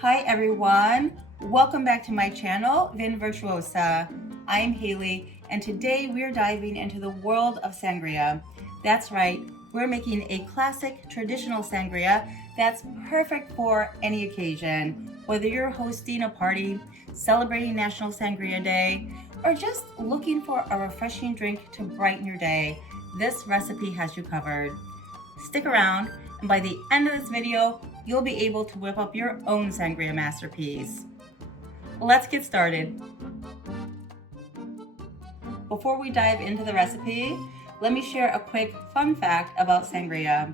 Hi everyone, welcome back to my channel, VinVirtuosa. I'm Haley, and today we're diving into the world of sangria. That's right, we're making a classic traditional sangria that's perfect for any occasion. Whether you're hosting a party, celebrating National Sangria Day, or just looking for a refreshing drink to brighten your day, this recipe has you covered. Stick around, and by the end of this video, you'll be able to whip up your own sangria masterpiece. Let's get started. Before we dive into the recipe, let me share a quick fun fact about sangria.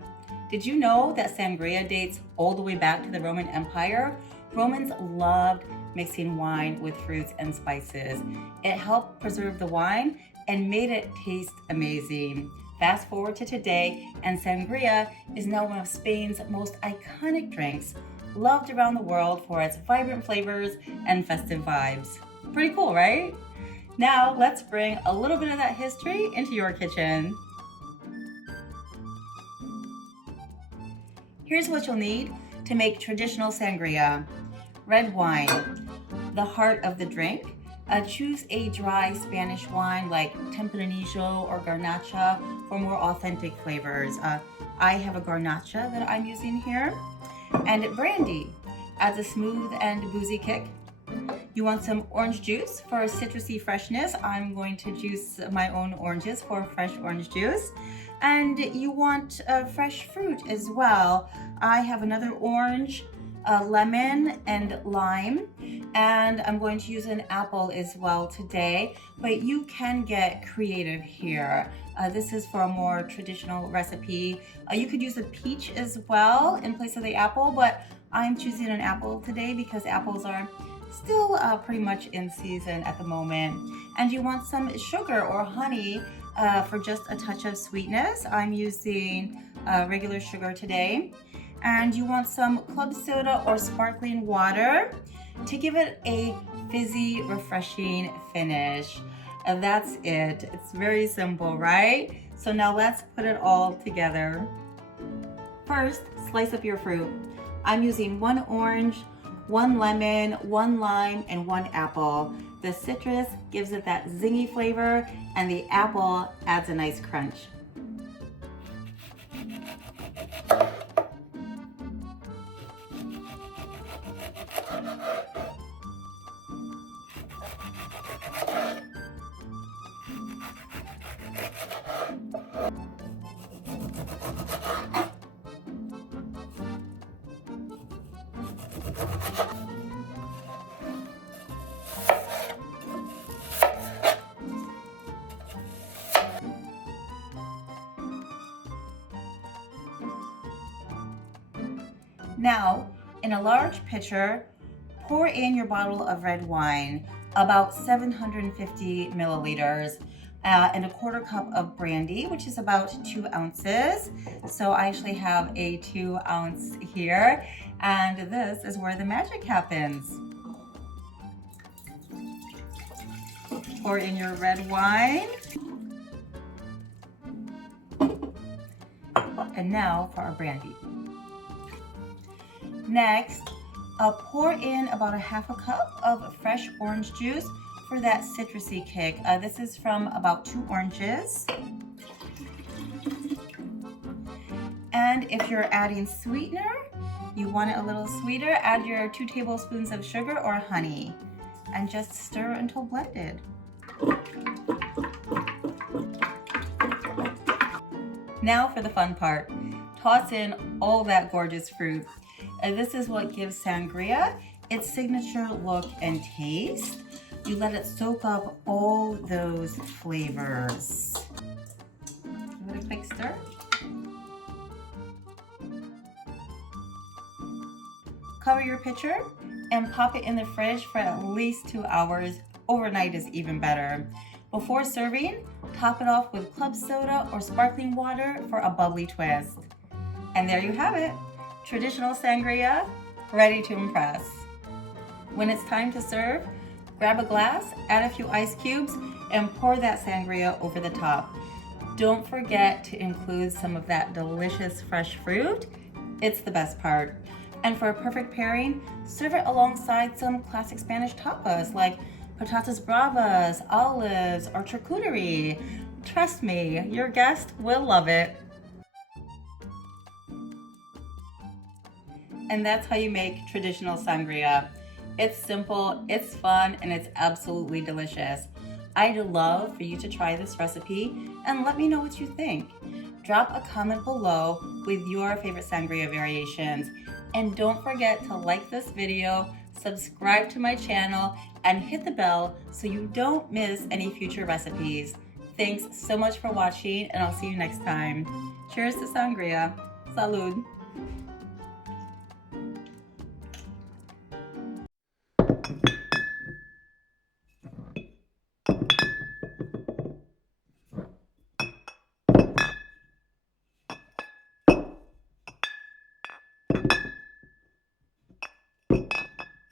Did you know that sangria dates all the way back to the Roman Empire? Romans loved mixing wine with fruits and spices. It helped preserve the wine and made it taste amazing. Fast forward to today, and sangria is now one of Spain's most iconic drinks, loved around the world for its vibrant flavors and festive vibes. Pretty cool, right? Now let's bring a little bit of that history into your kitchen. Here's what you'll need to make traditional sangria. Red wine, the heart of the drink. Choose a dry Spanish wine like Tempranillo or Garnacha for more authentic flavors. I have a Garnacha that I'm using here. And brandy adds a smooth and boozy kick. You want some orange juice for citrusy freshness. I'm going to juice my own oranges for fresh orange juice. And you want fresh fruit as well. I have another orange, lemon and lime, and I'm going to use an apple as well today, but you can get creative here. This is for a more traditional recipe. You could use a peach as well in place of the apple, but I'm choosing an apple today because apples are still pretty much in season at the moment. And you want some sugar or honey for just a touch of sweetness. I'm using regular sugar today. And you want some club soda or sparkling water to give it a fizzy, refreshing finish. And that's it. It's very simple, right? So now let's put it all together. First, slice up your fruit. I'm using 1 orange, 1 lemon, 1 lime, and 1 apple. The citrus gives it that zingy flavor, and the apple adds a nice crunch. Now, in a large pitcher, pour in your bottle of red wine, about 750 milliliters, and a 1/4 cup of brandy, which is about 2 ounces. So I actually have a 2 ounce here, and this is where the magic happens. Pour in your red wine. And now for our brandy. Next, pour in about a 1/2 cup of fresh orange juice for that citrusy kick. This is from about 2 oranges. And if you're adding sweetener, you want it a little sweeter, add your 2 tablespoons of sugar or honey and just stir until blended. Now for the fun part. Toss in all that gorgeous fruit. This is what gives sangria its signature look and taste. You let it soak up all those flavors. Give it a quick stir. Cover your pitcher and pop it in the fridge for at least 2 hours. Overnight is even better. Before serving, top it off with club soda or sparkling water for a bubbly twist. And there you have it. Traditional sangria, ready to impress. When it's time to serve, grab a glass, add a few ice cubes, and pour that sangria over the top. Don't forget to include some of that delicious fresh fruit. It's the best part. And for a perfect pairing, serve it alongside some classic Spanish tapas like patatas bravas, olives, or charcuterie. Trust me, your guest will love it. And that's how you make traditional sangria. It's simple, it's fun, and it's absolutely delicious. I'd love for you to try this recipe and let me know what you think. Drop a comment below with your favorite sangria variations. And don't forget to like this video, subscribe to my channel, and hit the bell so you don't miss any future recipes. Thanks so much for watching, and I'll see you next time. Cheers to sangria. Salud.